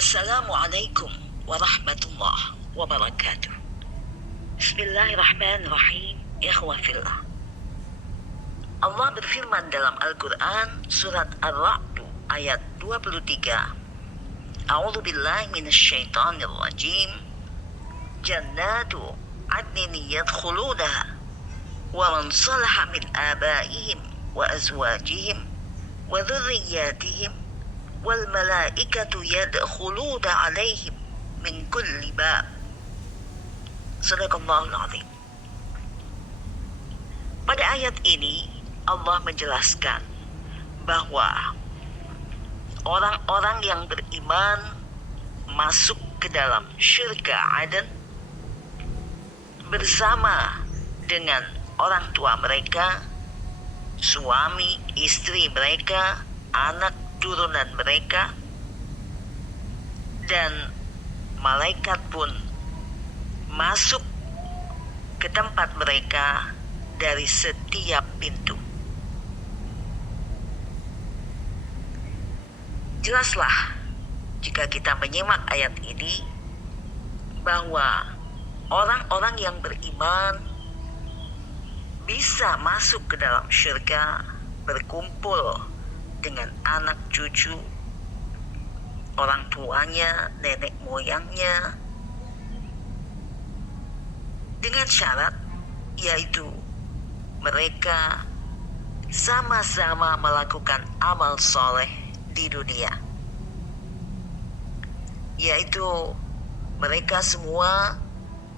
Assalamualaikum warahmatullahi wabarakatuh. Bismillahirrahmanirrahim. Ikhwafillah. Allah berfirman dalam Al-Quran surat Ar-Ra'd ayat 23. A'udzu billahi minasyaitonir rajim. Jannatu adnin yadkhulunaha wa man salaha min abaihim wa azwajihim wa dhurriyyatihim wal malaikatu yadkhuluna alaihim min kulli bab. Sadaqallahul azim. Pada ayat ini Allah menjelaskan bahwa orang-orang yang beriman masuk ke dalam syurga Aden bersama dengan orang tua mereka, suami, istri mereka, anak turunan mereka, dan malaikat pun masuk ke tempat mereka dari setiap pintu. Jelaslah jika kita menyimak ayat ini bahwa orang-orang yang beriman bisa masuk ke dalam syurga, berkumpul dengan anak cucu, orang tuanya, nenek moyangnya, dengan syarat yaitu mereka sama-sama melakukan amal soleh di dunia, yaitu mereka semua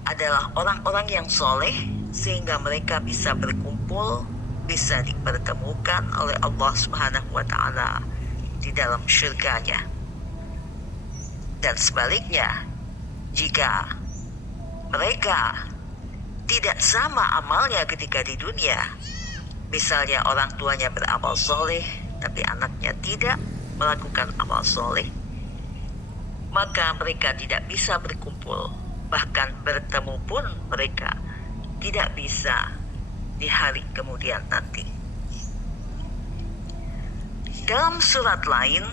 adalah orang-orang yang soleh sehingga mereka bisa berkumpul, bisa dipertemukan oleh Allah Subhanahu wa Ta'ala di dalam syurganya. Dan sebaliknya, jika mereka tidak sama amalnya ketika di dunia, misalnya orang tuanya beramal soleh tapi anaknya tidak melakukan amal soleh, maka mereka tidak bisa berkumpul, bahkan bertemu pun mereka tidak bisa di hari kemudian nanti. Dalam surat lain,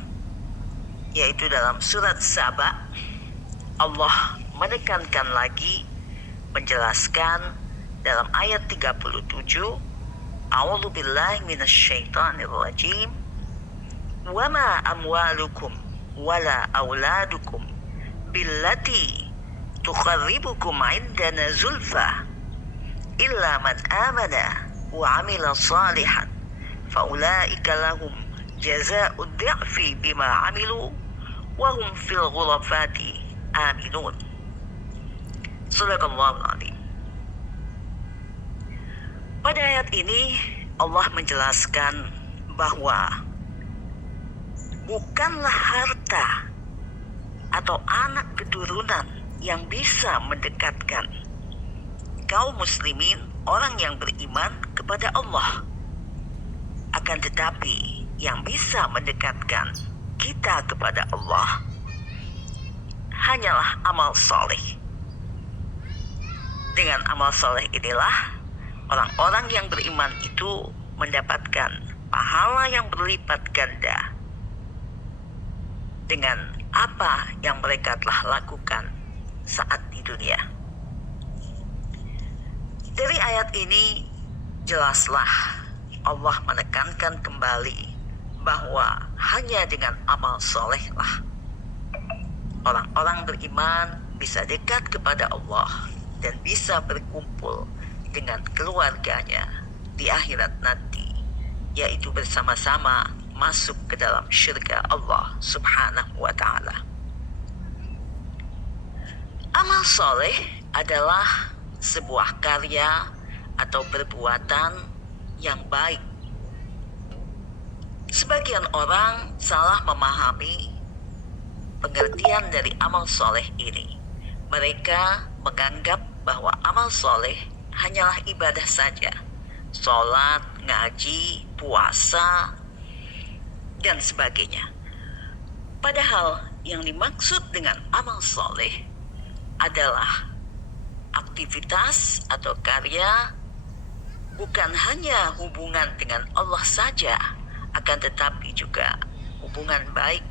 yaitu dalam surat Saba, Allah menekankan lagi, menjelaskan dalam ayat 37, A'udzu billahi minasyaitonir rajim. Wa ma amwalukum wala auladukum billati tuqarribukum 'indana zulfa illa man amana wa 'amila salihan faulaika lahum jazaa'ud dhi'fi bima 'amilu wa hum fil ghurafati aminun. Sadaqallahul azim. Pada ayat ini Allah menjelaskan bahwa bukanlah harta atau anak keturunan yang bisa mendekatkan kaum muslimin, orang yang beriman kepada Allah. Akan tetapi yang bisa mendekatkan kita kepada Allah hanyalah amal soleh. Dengan amal soleh inilah orang-orang yang beriman itu mendapatkan pahala yang berlipat ganda dengan apa yang mereka telah lakukan saat di dunia. Dari ayat ini jelaslah Allah menekankan kembali bahwa hanya dengan amal solehlah orang-orang beriman bisa dekat kepada Allah dan bisa berkumpul dengan keluarganya di akhirat nanti, yaitu bersama-sama masuk ke dalam syurga Allah Subhanahu wa Ta'ala. Amal soleh adalah sebuah karya atau perbuatan yang baik. Sebagian orang salah memahami pengertian dari amal soleh ini. Mereka menganggap bahwa amal soleh hanyalah ibadah saja, sholat, ngaji, puasa, dan sebagainya. Padahal yang dimaksud dengan amal soleh adalah aktivitas atau karya bukan hanya hubungan dengan Allah saja, akan tetapi juga hubungan baik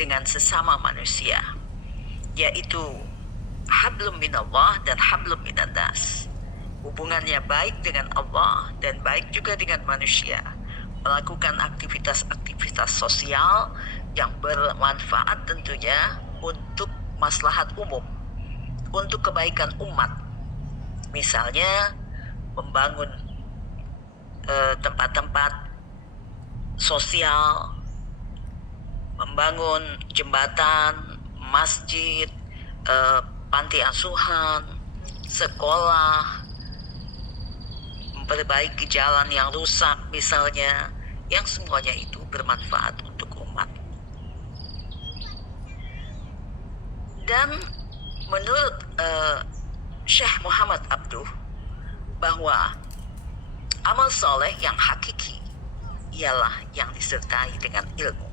dengan sesama manusia, yaitu hablum minallah dan hablum minannas. Hubungannya baik dengan Allah dan baik juga dengan manusia, melakukan aktivitas-aktivitas sosial yang bermanfaat tentunya untuk maslahat umum, untuk kebaikan umat. Misalnya membangun tempat-tempat sosial, membangun jembatan, masjid, panti asuhan, sekolah, memperbaiki jalan yang rusak misalnya, yang semuanya itu bermanfaat untuk umat. Dan menurut Syekh Muhammad Abduh, bahwa amal soleh yang hakiki ialah yang disertai dengan ilmu.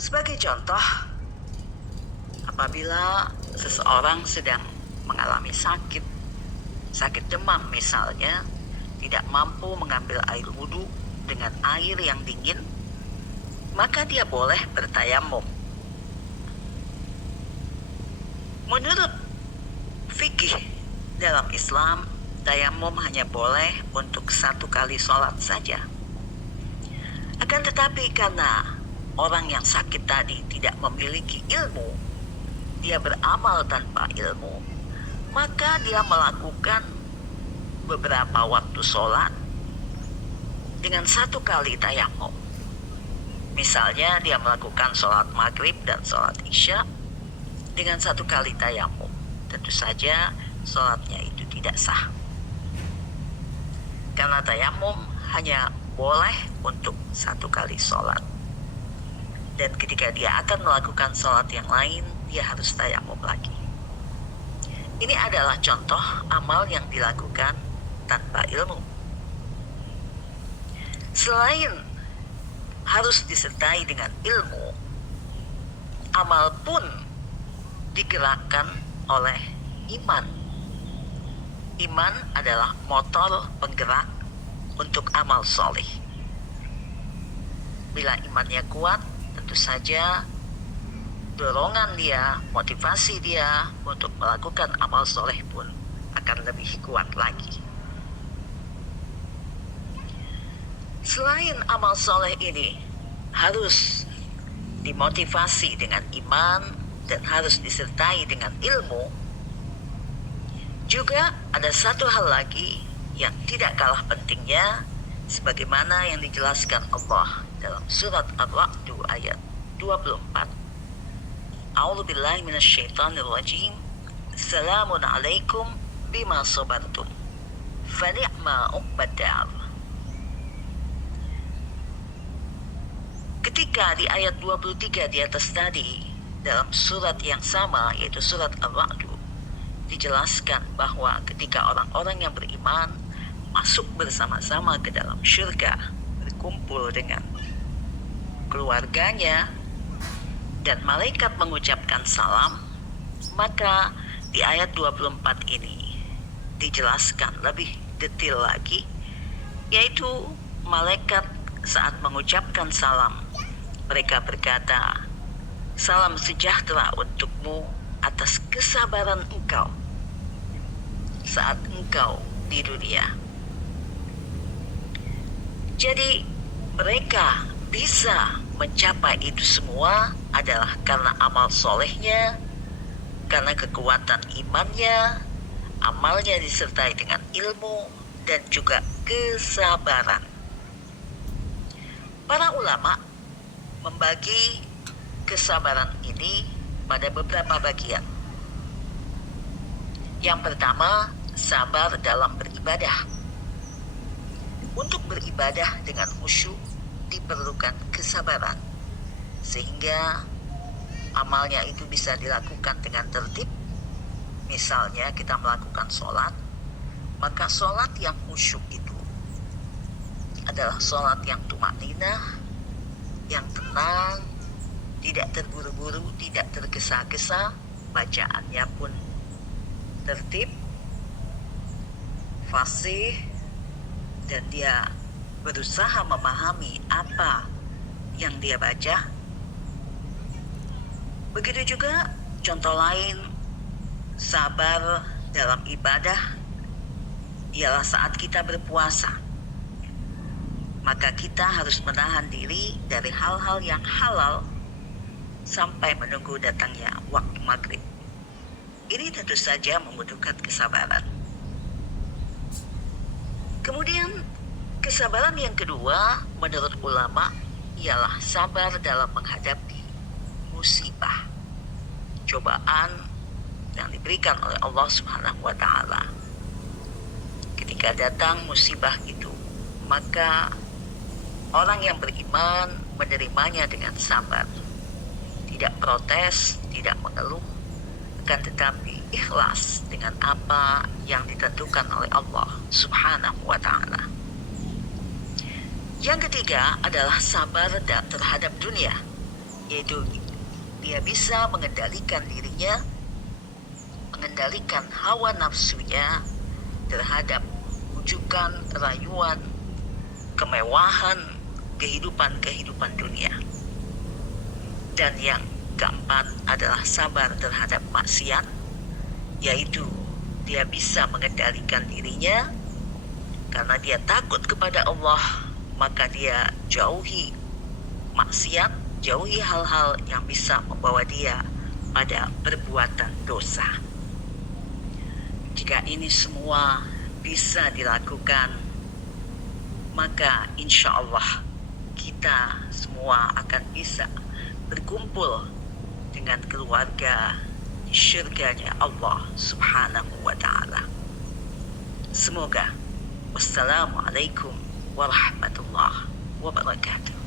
Sebagai contoh, apabila seseorang sedang mengalami sakit demam misalnya, tidak mampu mengambil air wudhu dengan air yang dingin, maka dia boleh bertayamum. Menurut fikih dalam Islam, tayamum hanya boleh untuk 1 kali sholat saja. Akan tetapi karena orang yang sakit tadi tidak memiliki ilmu, dia beramal tanpa ilmu, maka dia melakukan beberapa waktu sholat dengan 1 kali tayamum. Misalnya dia melakukan sholat maghrib dan sholat isya dengan 1 kali tayamum. Tentu saja sholatnya itu tidak sah, karena tayamum hanya boleh untuk 1 kali sholat. Dan ketika dia akan melakukan sholat yang lain, dia harus tayamum lagi. Ini adalah contoh amal yang dilakukan tanpa ilmu. Selain harus disertai dengan ilmu, amal pun digerakkan oleh iman. Iman adalah motor penggerak untuk amal soleh. Bila imannya kuat, tentu saja dorongan dia, motivasi dia untuk melakukan amal soleh pun akan lebih kuat lagi. Selain amal soleh ini harus dimotivasi dengan iman dan harus disertai dengan ilmu, juga ada satu hal lagi yang tidak kalah pentingnya, sebagaimana yang dijelaskan Allah dalam surat Ar-Ra'd ayat 24. A'udzubillahi minasyaitonirrajim. Salamun alaikum bima sabartum. Fa ni'ma uqbad-dar. Ketika di ayat 23 di atas tadi, dalam surat yang sama yaitu surat Ar-Ra'd, dijelaskan bahwa ketika orang-orang yang beriman masuk bersama-sama ke dalam syurga, berkumpul dengan keluarganya, dan malaikat mengucapkan salam, maka di ayat 24 ini dijelaskan lebih detail lagi, yaitu malaikat saat mengucapkan salam, mereka berkata, "Salam sejahtera untukmu atas kesabaran engkau saat engkau di dunia." Jadi mereka bisa mencapai itu semua adalah karena amal solehnya, karena kekuatan imannya, amalnya disertai dengan ilmu, dan juga kesabaran. Para ulama membagi kesabaran ini pada beberapa bagian. Yang pertama, sabar dalam beribadah. Untuk beribadah dengan khusyuk diperlukan kesabaran, sehingga amalnya itu bisa dilakukan dengan tertib. Misalnya kita melakukan sholat, maka sholat yang khusyuk itu adalah sholat yang tumakninah, yang tenang, tidak terburu-buru, tidak tergesa-gesa, bacaannya pun tertib, fasih, dan dia berusaha memahami apa yang dia baca. Begitu juga contoh lain sabar dalam ibadah ialah saat kita berpuasa. Maka kita harus menahan diri dari hal-hal yang halal sampai menunggu datangnya waktu maghrib. Ini tentu saja membutuhkan kesabaran. Kemudian kesabaran yang kedua menurut ulama ialah sabar dalam menghadapi musibah, cobaan yang diberikan oleh Allah Subhanahu wa Ta'ala. Ketika datang musibah itu, maka orang yang beriman menerimanya dengan sabar, tidak protes, tidak mengeluh, akan tetapi ikhlas dengan apa yang ditentukan oleh Allah Subhanahu wa Ta'ala. Yang ketiga adalah sabar terhadap dunia, yaitu dia bisa mengendalikan dirinya, mengendalikan hawa nafsunya terhadap ujukan, rayuan, kemewahan, kehidupan dunia. Dan yang keempat adalah sabar terhadap maksiat, yaitu dia bisa mengendalikan dirinya karena dia takut kepada Allah, maka dia jauhi maksiat, jauhi hal-hal yang bisa membawa dia pada perbuatan dosa. Jika ini semua bisa dilakukan, maka insya Allah kita semua akan bisa berkumpul dengan keluarga di syurganya Allah Subhanahu wa Ta'ala. Semoga. Wassalamualaikum warahmatullahi wabarakatuh.